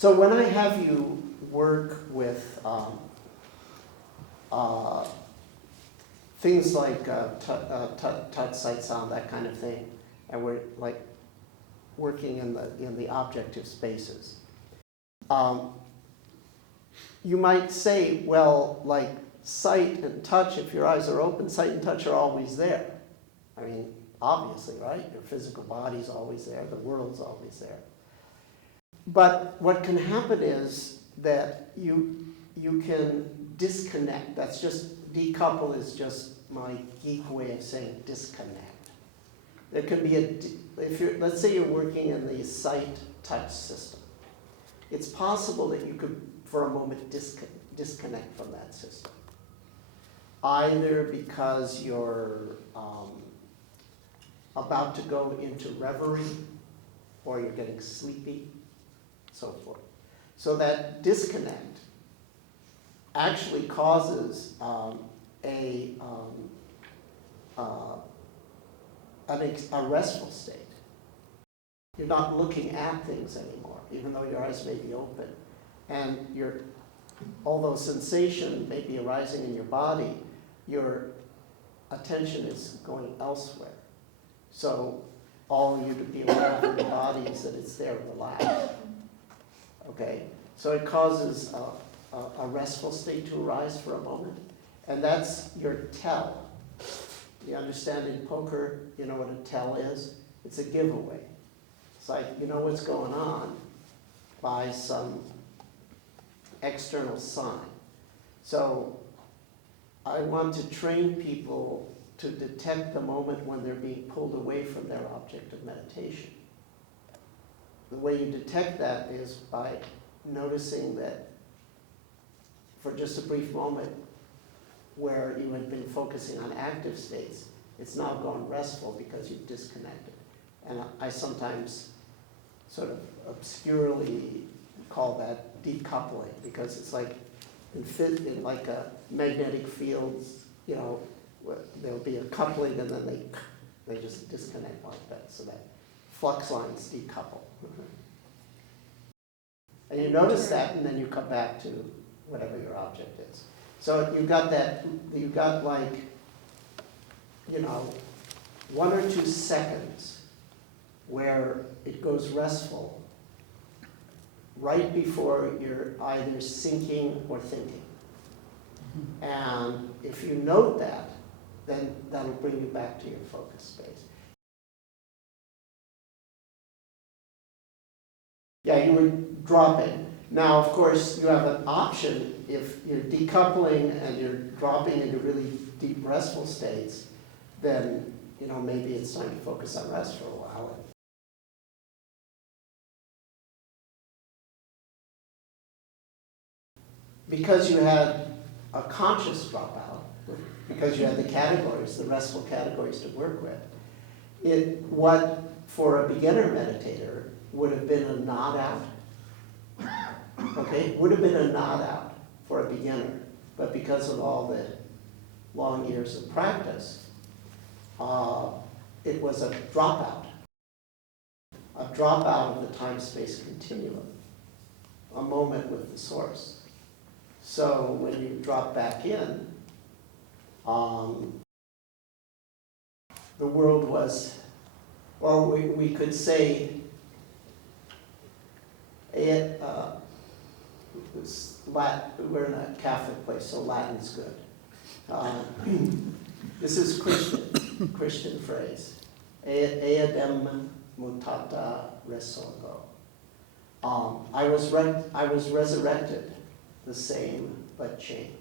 So when I have you work with things like touch, sight, sound, that kind of thing, and we're like working in the objective spaces, you might say, well, like sight and touch, if your eyes are open, sight and touch are always there. I mean, obviously, right? Your physical body's always there, the world's always there. But what can happen is that you can disconnect. That's just, decouple is just my geek way of saying disconnect. There can be let's say you're working in the sight-touch system. It's possible that you could, for a moment, disconnect from that system. Either because you're about to go into reverie, or you're getting sleepy, so forth. So that disconnect actually causes a restful state. You're not looking at things anymore, even though your eyes may be open. And although sensation may be arising in your body, your attention is going elsewhere. So all you to be aware of in the body is that it's there, relaxed. Okay? So it causes a restful state to arise for a moment. And that's your tell. You understand in poker, you know what a tell is? It's a giveaway. It's like, you know what's going on by some external sign. So I want to train people to detect the moment when they're being pulled away from their object of meditation. The way you detect that is by noticing that for just a brief moment where you had been focusing on active states, it's now gone restful because you've disconnected. And I sometimes sort of obscurely call that decoupling, because it's like in like a magnetic fields, you know, there'll be a coupling and then they just disconnect like that, so that flux lines decouple. And you notice that, and then you come back to whatever your object is. So you've got like, you know, 1 or 2 seconds where it goes restful right before you're either sinking or thinking. And if you note that, then that'll bring you back to your focus space. Yeah, you were dropping. Now, of course, you have an option. If you're decoupling and you're dropping into really deep restful states, then, you know, maybe it's time to focus on rest for a while. Because you had a conscious dropout, because you had the categories, the restful categories to work with, what for a beginner meditator would have been a nod out, okay, would have been a nod out for a beginner, but because of all the long years of practice, it was a dropout of the time-space continuum, a moment with the source. So when you drop back in, the world was, or we could say, we're in a Catholic place, so Latin's good. This is Christian phrase. Eadem Mutata Resurgo. I was resurrected, the same but changed.